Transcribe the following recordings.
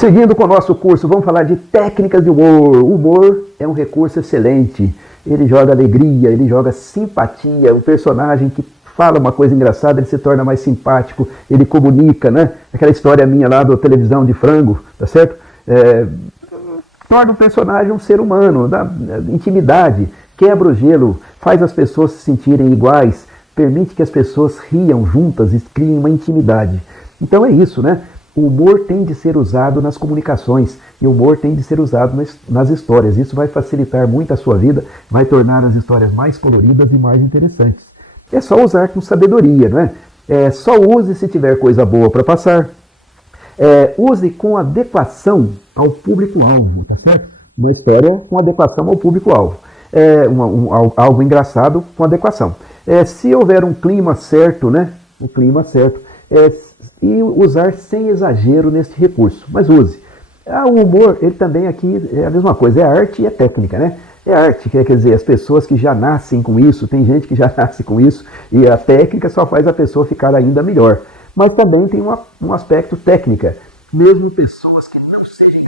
Seguindo com o nosso curso, vamos falar de técnicas de humor. O humor é um recurso excelente. Ele joga alegria, ele joga simpatia. O personagem que fala uma coisa engraçada, ele se torna mais simpático, ele comunica, né? Aquela história minha lá da televisão de frango, tá certo? Torna o personagem um ser humano, dá intimidade, quebra o gelo, faz as pessoas se sentirem iguais, permite que as pessoas riam juntas e criem uma intimidade. Então é isso, né? O humor tem de ser usado nas comunicações e o humor tem de ser usado nas histórias. Isso vai facilitar muito a sua vida, vai tornar as histórias mais coloridas e mais interessantes. É só usar com sabedoria, não é? Só use se tiver coisa boa para passar. Use com adequação ao público-alvo, tá certo? Uma história com adequação ao público-alvo. Algo engraçado com adequação. Se houver um clima certo, né? O clima certo. E usar sem exagero neste recurso, mas use. O humor, ele também aqui é a mesma coisa, é arte e é técnica, né? É arte, quer dizer, as pessoas que já nascem com isso, tem gente que já nasce com isso, e a técnica só faz a pessoa ficar ainda melhor. Mas também tem um aspecto técnica, mesmo pessoas que não sejam.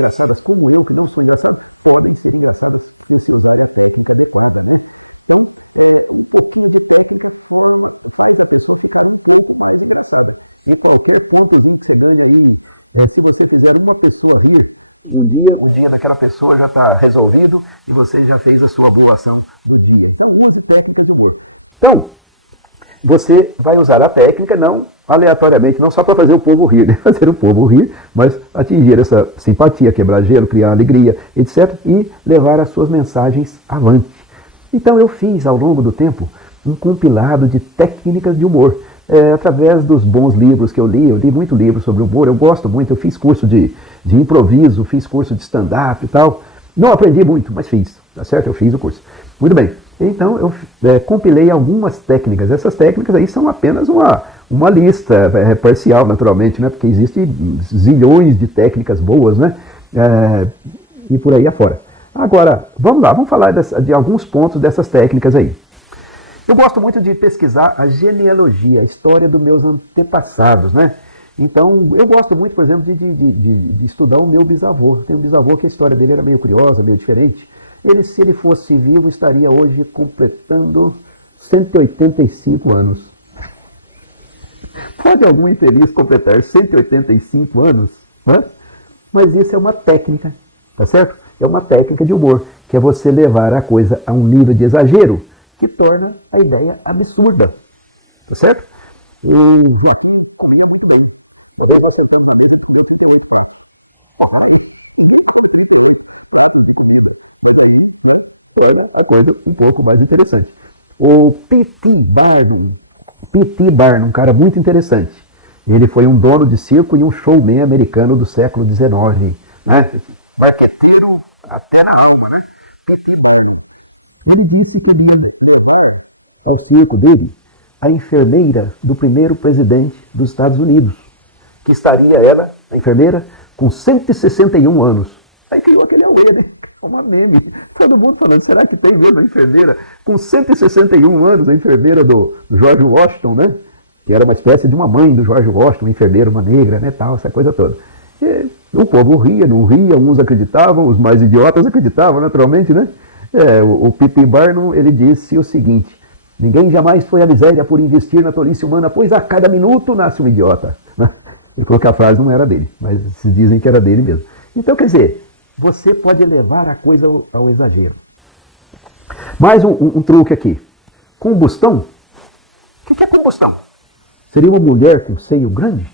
Se você fizer uma pessoa rir, um dia daquela pessoa já está resolvido e você já fez a sua boa ação do dia. Então, você vai usar a técnica não aleatoriamente, não só para fazer o povo rir, né? Fazer o povo rir, mas atingir essa simpatia, quebrar gelo, criar alegria, etc. E levar as suas mensagens avante. Então eu fiz ao longo do tempo um compilado de técnicas de humor. Através dos bons livros que eu li muito livro sobre humor, eu gosto muito, eu fiz curso de improviso, fiz curso de stand-up e tal. Não aprendi muito, mas fiz, tá certo? Eu fiz o curso. Muito bem, então eu compilei algumas técnicas. Essas técnicas aí são apenas uma lista parcial, naturalmente, né? Porque existem zilhões de técnicas boas, né? E por aí afora. Agora, vamos lá, vamos falar de alguns pontos dessas técnicas aí. Eu gosto muito de pesquisar a genealogia, a história dos meus antepassados, né? Então, eu gosto muito, por exemplo, de estudar o meu bisavô. Tem um bisavô que a história dele era meio curiosa, meio diferente. Se ele fosse vivo, estaria hoje completando 185 anos. Pode algum infeliz completar 185 anos? Né? Mas isso é uma técnica, tá certo? É uma técnica de humor, que é você levar a coisa a um nível de exagero, que torna a ideia absurda. Tá certo? Comia muito bem. Torna a coisa um pouco mais interessante. O P.T. Barnum, um cara muito interessante. Ele foi um dono de circo e um showman americano do século XIX. Né? Marqueteiro até na alma, né? P.T. Barnum. Ele disse que ao circo dele a enfermeira do primeiro presidente dos Estados Unidos, que estaria ela, a enfermeira, com 161 anos. Aí criou aquele auê, né? Uma meme. Todo mundo falando, será que tem mesmo a enfermeira com 161 anos, a enfermeira do George Washington, né? Que era uma espécie de uma mãe do George Washington, uma enfermeira, uma negra, né? Tal, essa coisa toda. E o povo ria, não ria, uns acreditavam, os mais idiotas acreditavam, naturalmente, né? O P.T. Barnum, ele disse o seguinte: ninguém jamais foi à miséria por investir na tolice humana, pois a cada minuto nasce um idiota. Eu coloquei a frase, não era dele, mas se dizem que era dele mesmo. Então, quer dizer, você pode levar a coisa ao exagero. Mais um truque aqui. Combustão. O que é combustão? Seria uma mulher com seio grande?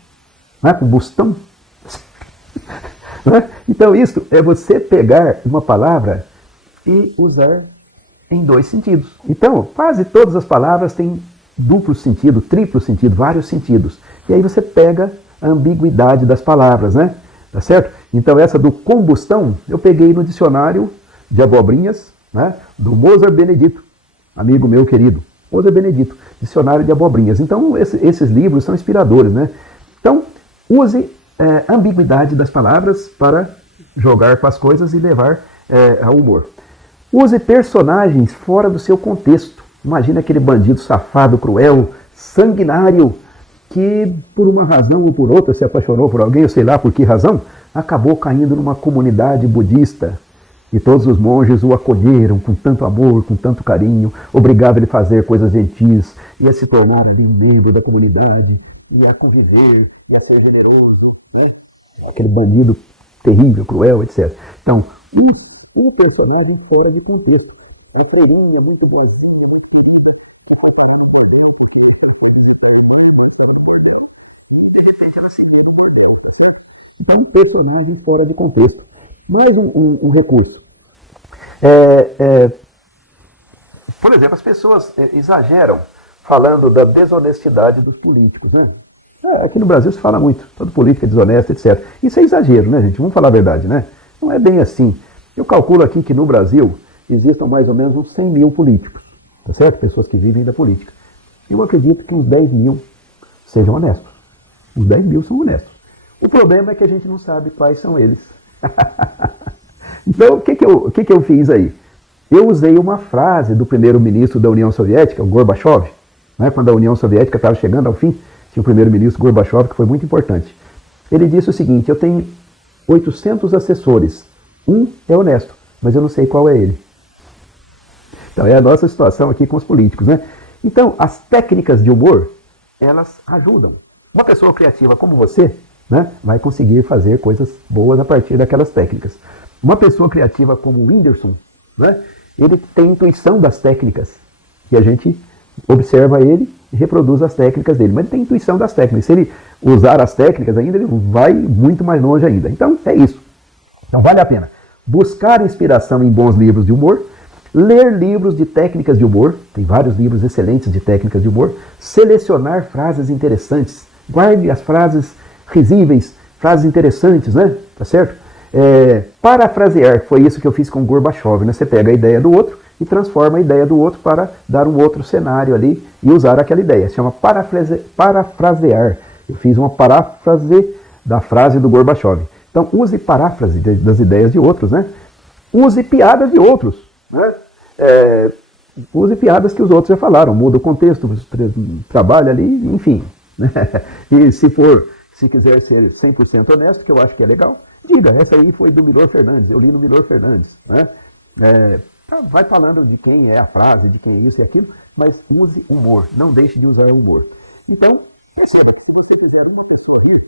Não é combustão? Não é? Então, isso é você pegar uma palavra e usar em dois sentidos. Então, quase todas as palavras têm duplo sentido, triplo sentido, vários sentidos. E aí você pega a ambiguidade das palavras, né? Tá certo? Então, essa do combustão, eu peguei no dicionário de abobrinhas, né? Do Mozart Benedito, amigo meu querido. Mozart Benedito, dicionário de abobrinhas. Então, esses livros são inspiradores, né? Então, use a ambiguidade das palavras para jogar com as coisas e levar ao humor. Use personagens fora do seu contexto. Imagina aquele bandido safado, cruel, sanguinário, que por uma razão ou por outra se apaixonou por alguém, eu sei lá por que razão, acabou caindo numa comunidade budista. E todos os monges o acolheram com tanto amor, com tanto carinho, obrigavam ele a fazer coisas gentis, e a se tornar ali um membro da comunidade, e a conviver, e a ser generoso, né? Aquele bandido terrível, cruel, etc. Então, um personagem fora de contexto. É freirinha, muito gordinha. Então, um personagem fora de contexto. Mais um recurso. Por exemplo, as pessoas exageram falando da desonestidade dos políticos, né? Aqui no Brasil se fala muito, todo político é desonesto, etc. Isso é exagero, né, gente? Vamos falar a verdade, né? Não é bem assim. Eu calculo aqui que no Brasil existam mais ou menos uns 100 mil políticos, tá certo? Pessoas que vivem da política. Eu acredito que uns 10 mil sejam honestos. Os 10 mil são honestos. O problema é que a gente não sabe quais são eles. Então, o que eu fiz aí? Eu usei uma frase do primeiro-ministro da União Soviética, o Gorbachev, né, quando a União Soviética estava chegando ao fim, tinha o primeiro-ministro Gorbachev, que foi muito importante. Ele disse o seguinte: eu tenho 800 assessores, um é honesto, mas eu não sei qual é ele. Então é a nossa situação aqui com os políticos, né? Então, as técnicas de humor, elas ajudam. Uma pessoa criativa como você, né, vai conseguir fazer coisas boas a partir daquelas técnicas. Uma pessoa criativa como o Whindersson, né, ele tem intuição das técnicas, e a gente observa ele e reproduz as técnicas dele, mas ele tem intuição das técnicas. Se ele usar as técnicas ainda, ele vai muito mais longe ainda. Então, é isso. Então, vale a pena buscar inspiração em bons livros de humor, ler livros de técnicas de humor, tem vários livros excelentes de técnicas de humor, selecionar frases interessantes, guarde as frases risíveis, frases interessantes, né? Tá certo? Parafrasear, foi isso que eu fiz com o Gorbachev, né? Você pega a ideia do outro e transforma a ideia do outro para dar um outro cenário ali e usar aquela ideia. Se chama parafrasear. Eu fiz uma paráfrase da frase do Gorbachev. Então, use paráfrase das ideias de outros, né? Use piadas de outros, né? Use piadas que os outros já falaram, muda o contexto, trabalha ali, enfim. Né? E se quiser ser 100% honesto, que eu acho que é legal, diga, essa aí foi do Milor Fernandes, eu li no Milor Fernandes. Né? Vai falando de quem é a frase, de quem é isso e aquilo, mas use humor, não deixe de usar humor. Então, perceba, se você quiser uma pessoa rir,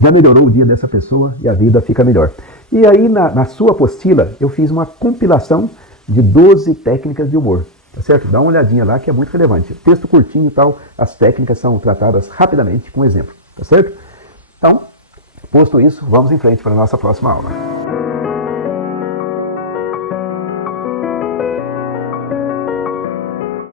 já melhorou o dia dessa pessoa e a vida fica melhor. E aí, na sua apostila, eu fiz uma compilação de 12 técnicas de humor. Tá certo? Dá uma olhadinha lá que é muito relevante. Texto curtinho e tal, as técnicas são tratadas rapidamente com exemplo. Tá certo? Então, posto isso, vamos em frente para a nossa próxima aula.